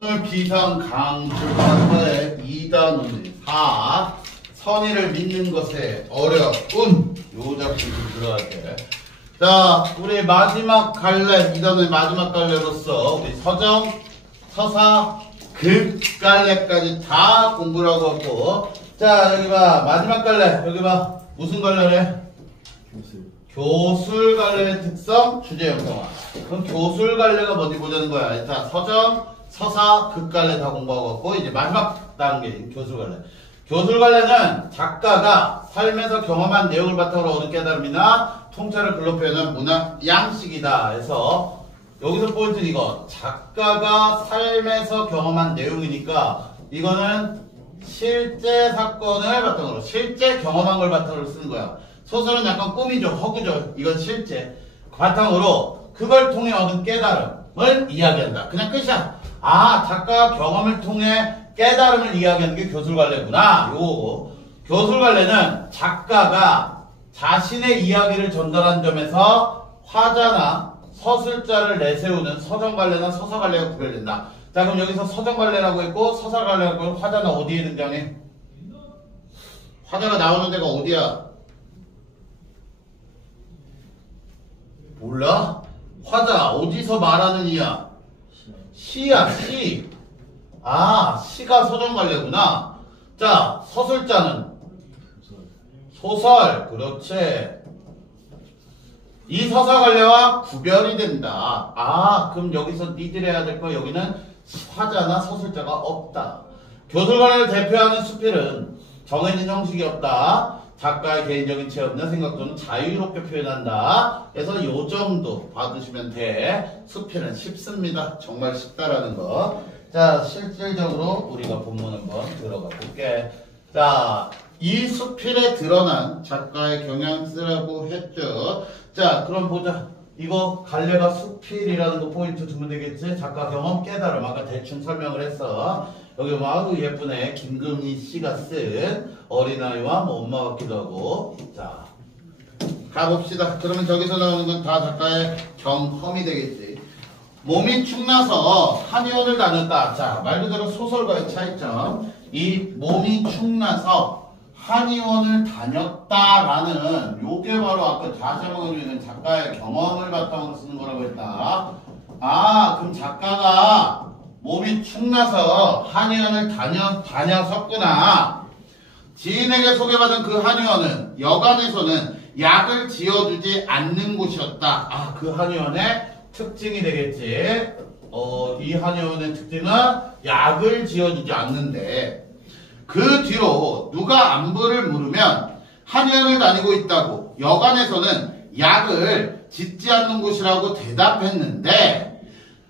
오늘 비상 강조과의 2단원의 4 선의를 믿는 것에 어려운 요 작품 좀 들어야 돼. 자, 우리 마지막 갈래 2단원의 마지막 갈래로서 우리 서정, 서사, 극 갈래까지 다 공부를 하고 왔고, 자 여기 봐 마지막 갈래 여기 봐 무슨 갈래래? 교술 갈래의 특성 주제 형성화. 그럼 교술 갈래가 뭔지 보자는 거야. 일단 서정, 서사, 극 갈래 다 공부하고 왔고, 이제 마지막 단계인 교술 갈래. 교술 갈래는 작가가 삶에서 경험한 내용을 바탕으로 얻은 깨달음이나 통찰을 글로 표현한 문학 양식이다 해서, 여기서 포인트는 이거 작가가 삶에서 경험한 내용이니까 이거는 실제 사건을 바탕으로 실제 경험한 걸 바탕으로 쓰는 거야. 소설은 약간 꿈이죠, 허구죠. 이건 실제 바탕으로 그걸 통해 얻은 깨달음을 이야기한다. 그냥 끝이야. 아, 작가 경험을 통해 깨달음을 이야기하는 게 교술갈래구나. 요 교술갈래는 작가가 자신의 이야기를 전달한 점에서 화자나 서술자를 내세우는 서정갈래나 서사갈래가 구별된다. 자, 그럼 여기서 서정갈래라고 했고 서사갈래라고 했고, 화자는 어디에 등장해? 화자가 나오는 데가 어디야? 몰라? 화자 어디서 말하는 이야? 시야, 시. 아, 시가 서정갈래구나. 자, 서술자는 소설. 그렇지. 이 서사갈래와 구별이 된다. 아, 그럼 여기서 니들 해야 될 거, 여기는 화자나 서술자가 없다. 교술갈래를 대표하는 수필은 정해진 형식이 없다. 작가의 개인적인 체험이나 생각 또는 자유롭게 표현한다. 그래서 요 정도 받으시면 돼. 수필은 쉽습니다. 정말 쉽다라는 거. 자, 실질적으로 우리가 본문 한번 들어가 볼게. 자, 이 수필에 드러난 작가의 경향쓰라고 했죠. 자, 그럼 보자. 이거 갈래가 수필이라는 거 포인트 두면 되겠지? 작가 경험 깨달음. 아까 대충 설명을 했어. 여기 아주 예쁘네. 김금희 씨가 쓴 어린아이와 뭐 엄마 같기도 하고. 자, 가봅시다. 그러면 저기서 나오는 건 다 작가의 경험이 되겠지. 몸이 축나서 한의원을 다녔다. 자, 말 그대로 소설과의 차이점. 이 몸이 축나서 한의원을 다녔다라는 요게 바로 아까 다시한번 읽은 작가의 경험을 바탕으로 쓰는 거라고 했다. 아, 그럼 작가가 몸이 축나서 한의원을 다녔었구나. 지인에게 소개받은 그 한의원은 여간에서는 약을 지어주지 않는 곳이었다. 아, 그 한의원의 특징이 되겠지. 이 한의원의 특징은 약을 지어주지 않는데, 그 뒤로 누가 안부를 물으면 한의원을 다니고 있다고, 여간에서는 약을 짓지 않는 곳이라고 대답했는데,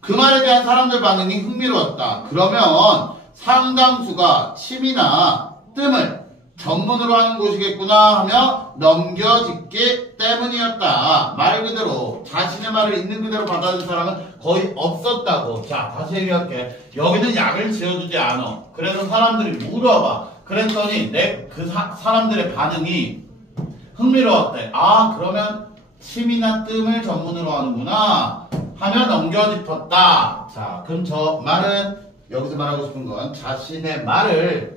그 말에 대한 사람들 반응이 흥미로웠다. 그러면 상당수가 침이나 뜸을 전문으로 하는 곳이겠구나 하며 넘겨짓기 때문이었다. 말 그대로 자신의 말을 있는 그대로 받아들인 사람은 거의 없었다고. 자, 다시 얘기할게. 여기는 약을 지어주지 않아. 그래서 사람들이 물어봐. 그랬더니 사람들의 반응이 흥미로웠대. 아, 그러면 침이나 뜸을 전문으로 하는구나 하며 넘겨짚었다. 자, 그럼 저 말은 여기서 말하고 싶은 건 자신의 말을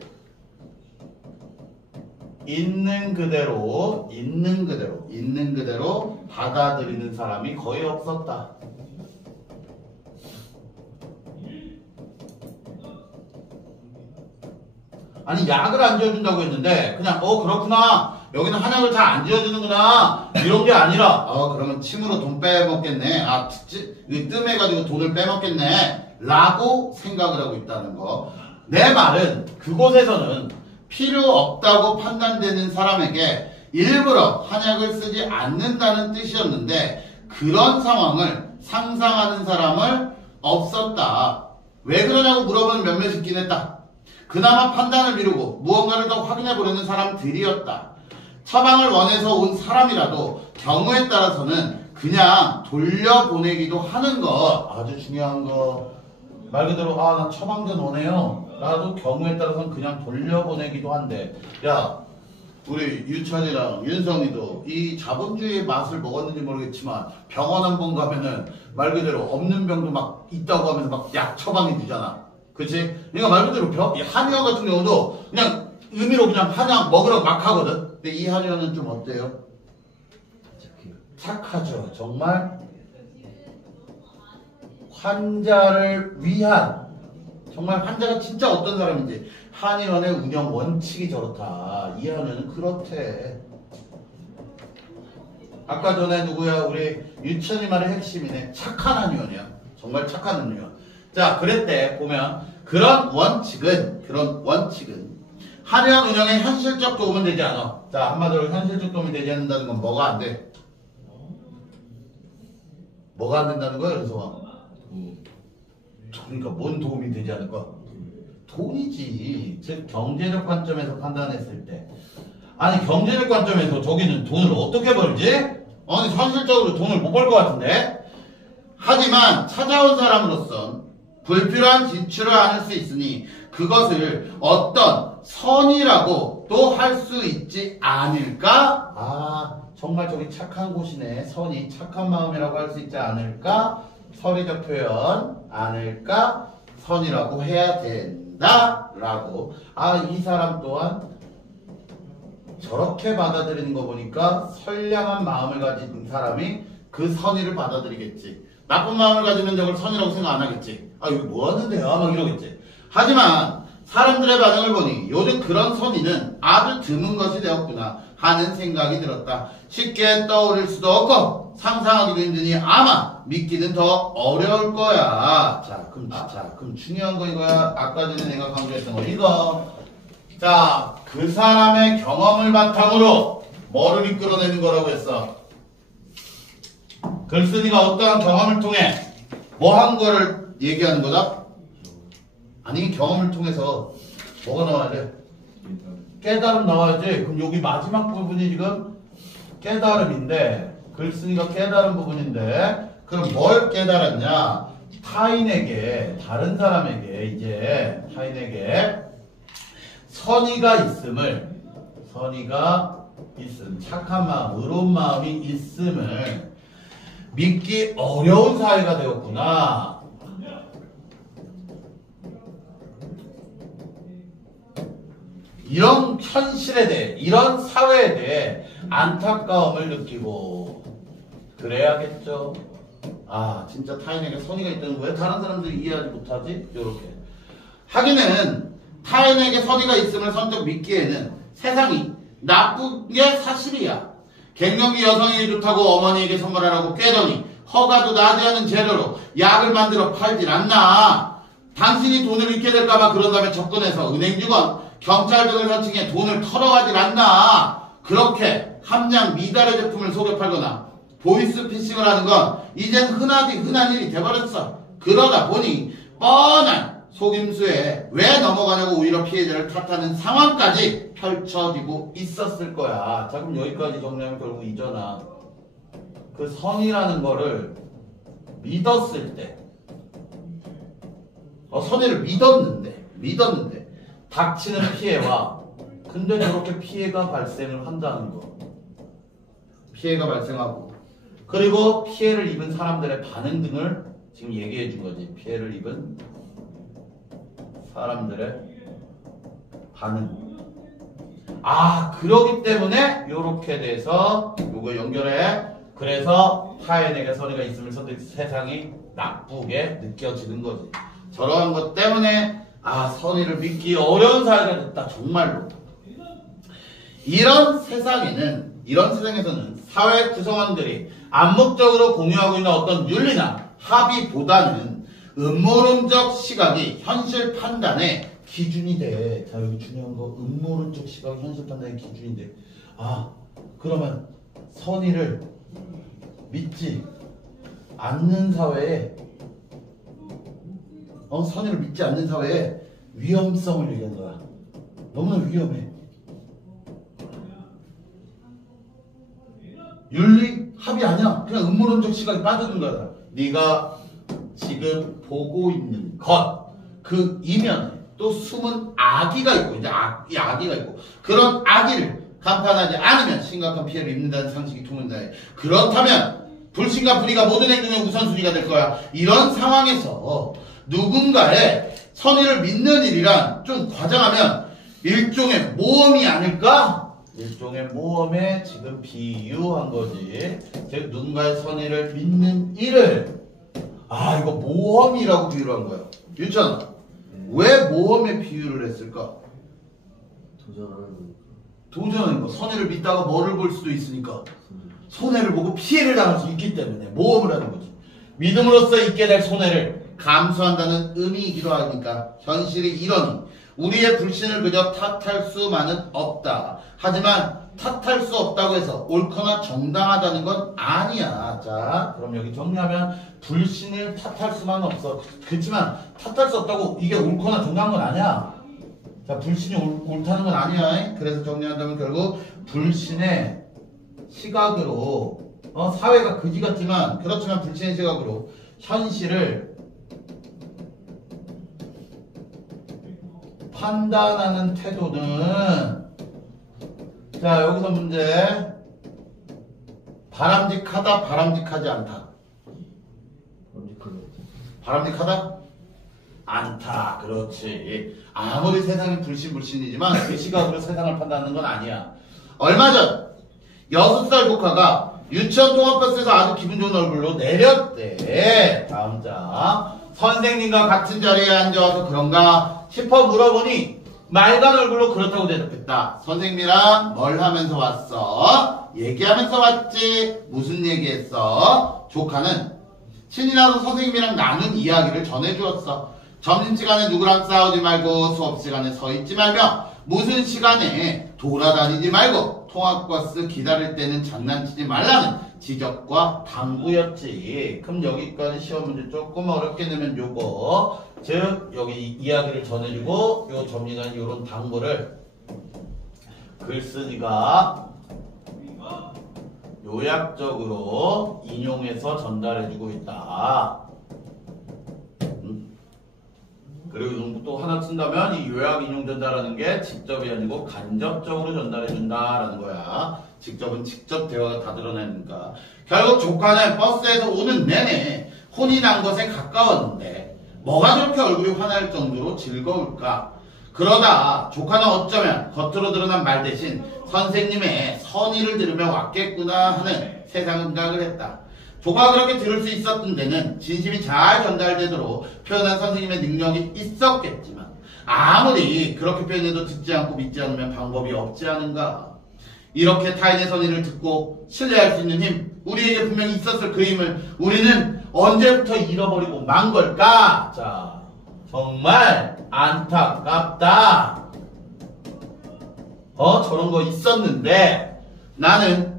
있는 그대로 받아들이는 사람이 거의 없었다. 아니, 약을 안 지어준다고 했는데 그냥 그렇구나, 여기는 한약을 잘 안 지어주는구나 이런 게 아니라 그러면 침으로 돈 빼먹겠네, 아 뜸해가지고 돈을 빼먹겠네 라고 생각을 하고 있다는 거. 내 말은 그곳에서는 필요 없다고 판단되는 사람에게 일부러 한약을 쓰지 않는다는 뜻이었는데, 그런 상황을 상상하는 사람을 없었다. 왜 그러냐고 물어보는 몇몇 있긴 했다. 그나마 판단을 미루고 무언가를 더 확인해 보려는 사람들이었다. 처방을 원해서 온 사람이라도 경우에 따라서는 그냥 돌려보내기도 하는 것. 아주 중요한 거. 말 그대로 나 처방전 원해요 라도 경우에 따라서는 그냥 돌려보내기도 한대. 야, 우리 유찬이랑 윤성이도 이 자본주의의 맛을 먹었는지 모르겠지만 병원 한 번 가면은 말 그대로 없는 병도 막 있다고 하면서 막 약 처방해 주잖아. 그치? 그러니까 말 그대로 한의원 같은 경우도 그냥 의미로 그냥 한약 먹으라고 막 하거든. 근데 이 한의원은 좀 어때요? 착하죠. 정말 환자를 위한, 정말 환자가 진짜 어떤 사람인지, 한의원의 운영 원칙이 저렇다. 이 한의원은 그렇대. 아까 전에 누구야? 우리 유천이 말의 핵심이네. 착한 한의원이야. 정말 착한 한의원. 자, 그랬대. 보면 그런 원칙은 한의원 운영에 현실적 도움은 되지 않아. 자, 한마디로 현실적 도움이 되지 않는다는 건 뭐가 안 돼? 뭐가 안 된다는 거야, 그래서? 그러니까 뭔 도움이 되지 않을까? 돈이지. 즉 경제적 관점에서 판단했을 때, 아니 경제적 관점에서 저기는 돈을 어떻게 벌지? 아니 현실적으로 돈을 못 벌 것 같은데. 하지만 찾아온 사람으로선 불필요한 지출을 않을 수 있으니 그것을 어떤 선이라고 또 할 수 있지 않을까? 아, 정말 저기 착한 곳이네. 선이 착한 마음이라고 할 수 있지 않을까? 서리적 표현 않을까? 선이라고 해야 된다 라고. 아, 이 사람 또한 저렇게 받아들이는 거 보니까 선량한 마음을 가진 사람이 그 선의를 받아들이겠지. 나쁜 마음을 가지면 저걸 선이라고 생각 안 하겠지. 아, 이거 뭐 하는데요? 막 이러겠지. 하지만 사람들의 반응을 보니 요즘 그런 선의는 아주 드문 것이 되었구나 하는 생각이 들었다. 쉽게 떠오를 수도 없고 상상하기도 힘드니 아마 믿기는 더 어려울 거야. 자, 그럼 중요한 거 이거야. 아까 전에 내가 강조했던 거 이거. 자, 그 사람의 경험을 바탕으로 뭐를 이끌어내는 거라고 했어? 글쓴이가 어떠한 경험을 통해 뭐 한 거를 얘기하는 거다? 아니, 경험을 통해서 뭐가 나와야 돼? 깨달음 나와야지. 그럼 여기 마지막 부분이 지금 깨달음인데, 글쓴이가 깨달은 부분인데, 그럼 뭘 깨달았냐? 타인에게, 다른 사람에게, 이제 타인에게 선의가 있음을, 착한 마음, 의로운 마음이 있음을 믿기 어려운 사회가 되었구나. 이런 현실에 대해, 이런 사회에 대해 안타까움을 느끼고 그래야겠죠. 아, 진짜 타인에게 선의가 있다는 거야? 다른 사람들이 이해하지 못하지? 요렇게. 하기는 타인에게 선의가 있음을 선뜻 믿기에는 세상이 나쁜 게 사실이야. 갱년기 여성이 좋다고 어머니에게 선물하라고 꿰더니 허가도 나지 않은 재료로 약을 만들어 팔질 않나. 당신이 돈을 잃게 될까봐 그런 다음에 접근해서 은행 직원, 경찰 등을 설칭해 돈을 털어가질 않나. 그렇게 함량 미달의 제품을 속여 팔거나 보이스피싱을 하는 건 이젠 흔한 일이 돼버렸어. 그러다 보니 뻔한 속임수에 왜 넘어가냐고 오히려 피해자를 탓하는 상황까지 펼쳐지고 있었을 거야. 자, 그럼 여기까지 정리하면 결국 이전아, 그 선이라는 거를 믿었을 때, 선의를 믿었는데 닥치는 피해와, 근데 저렇게 피해가 발생을 한다는 거, 피해가 발생하고, 그리고 피해를 입은 사람들의 반응 등을 지금 얘기해 준 거지. 피해를 입은 사람들의 반응. 아, 그러기 때문에 요렇게 돼서 요거 연결해. 그래서 타인에게 선의가 있음을 선뜻 세상이 나쁘게 느껴지는 거지. 저러한 것 때문에 아, 선의를 믿기 어려운 사회가 됐다. 정말로. 이런 세상에서는 사회 구성원들이 암묵적으로 공유하고 있는 어떤 윤리나 합의보다는 음모론적 시각이 현실 판단의 기준이 돼. 자, 여기 중요한 거, 음모론적 시각이 현실 판단의 기준이 돼. 아, 그러면 선의를 믿지 않는 사회에, 선의를 믿지 않는 사회에 위험성을 얘기한 거야. 너무나 위험해. 윤리 합의 아니야. 그냥 음모론적 시각이 빠져든 거야. 네가 지금 보고 있는 것, 그 이면에 또 숨은 악의가 있고, 이제 악의가 있고, 그런 악의를 간파하지 않으면 심각한 피해를 입는다는 상식이 통한다. 그렇다면 불신과 불의가 모든 행동의 우선순위가 될 거야. 이런 상황에서 누군가의 선의를 믿는 일이란 좀 과장하면 일종의 모험이 아닐까? 일종의 모험에 지금 비유한 거지. 즉 누군가의 선의를 믿는 일을 이거 모험이라고 비유를 한 거야. 윤찬아, 왜 모험에 비유를 했을까? 도전하는 거. 선의를 믿다가 뭐를 볼 수도 있으니까 손해를 보고 피해를 당할 수 있기 때문에 모험을 하는 거지. 믿음으로써 있게 될 손해를 감수한다는 의미이기도 하니까 현실이 이러니 우리의 불신을 그저 탓할 수만은 없다. 하지만 탓할 수 없다고 해서 옳거나 정당하다는 건 아니야. 자, 그럼 여기 정리하면 불신을 탓할 수만은 없어. 그렇지만 탓할 수 없다고 이게 옳거나 정당한 건 아니야. 자, 불신이 옳다는 건 아니야. 그래서 정리한다면 결국 불신의 시각으로 사회가 그지 같지만 그렇지만 불신의 시각으로 현실을 판단하는 태도는 자 여기서 문제 바람직하다 바람직하지 않다. 바람직하다? 않다. 그렇지. 아무리 세상이 불신불신이지만 그 시각으로 세상을 판단하는 건 아니야. 얼마 전 6살 조카가 유치원 통학버스에서 아주 기분 좋은 얼굴로 내렸대. 다음 장. 선생님과 같은 자리에 앉아와서 그런가 싶어 물어보니 맑은 얼굴로 그렇다고 대답했다. 선생님이랑 뭘 하면서 왔어? 얘기하면서 왔지. 무슨 얘기했어? 조카는 신이 나서 선생님이랑 나눈 이야기를 전해주었어. 점심시간에 누구랑 싸우지 말고 수업시간에 서있지 말며 무슨 시간에 돌아다니지 말고 통학버스 기다릴 때는 장난치지 말라는 지적과 당부였지. 그럼 여기까지 시험 문제 조금 어렵게 내면 요거 즉 여기 이야기를 전해주고 요 점리관 요런 당부를 글쓰기가 요약적으로 인용해서 전달해주고 있다. 그리고 또 하나 쓴다면 이 요약 인용 전달하는 게 직접이 아니고 간접적으로 전달해준다라는 거야. 직접은 직접 대화가 다 드러내니까. 결국 조카는 버스에서 오는 내내 혼이 난 것에 가까웠는데 뭐가 저렇게 얼굴이 환할 정도로 즐거울까? 그러다 조카는 어쩌면 겉으로 드러난 말 대신 선생님의 선의를 들으며 왔겠구나 하는 세상생각을 했다. 조카가 그렇게 들을 수 있었던 데는 진심이 잘 전달되도록 표현한 선생님의 능력이 있었겠지만 아무리 그렇게 표현해도 듣지 않고 믿지 않으면 방법이 없지 않은가. 이렇게 타인의 선의를 듣고 신뢰할 수 있는 힘 우리에게 분명히 있었을 그 힘을 우리는 언제부터 잃어버리고 만 걸까? 자, 정말 안타깝다. 저런 거 있었는데 나는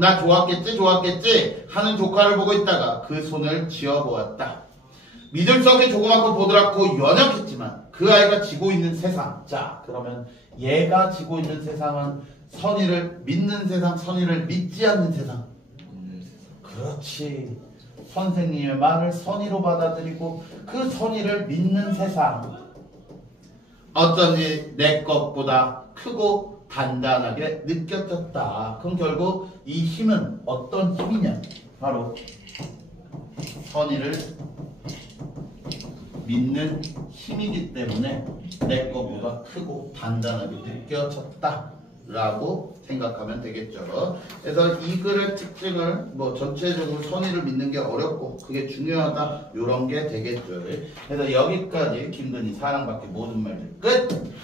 나 좋았겠지 하는 조카를 보고 있다가 그 손을 쥐어보았다. 믿을 수 없게 조그맣고 보드랍고 연약했지만 그 아이가 지고 있는 세상. 자, 그러면 얘가 지고 있는 세상은 선의를 믿는 세상, 선의를 믿지 않는 세상. 그렇지. 선생님의 말을 선의로 받아들이고 그 선의를 믿는 세상. 어쩐지 내 것보다 크고 단단하게 느껴졌다. 그럼 결국 이 힘은 어떤 힘이냐? 바로 선의를 믿는 힘이기 때문에 내 것보다 크고 단단하게 느껴졌다 라고 생각하면 되겠죠. 그래서 이 글의 특징을 전체적으로 선의를 믿는 게 어렵고 그게 중요하다 이런 게 되겠죠. 그래서 여기까지 김근희 사랑받기 모든 말들 끝.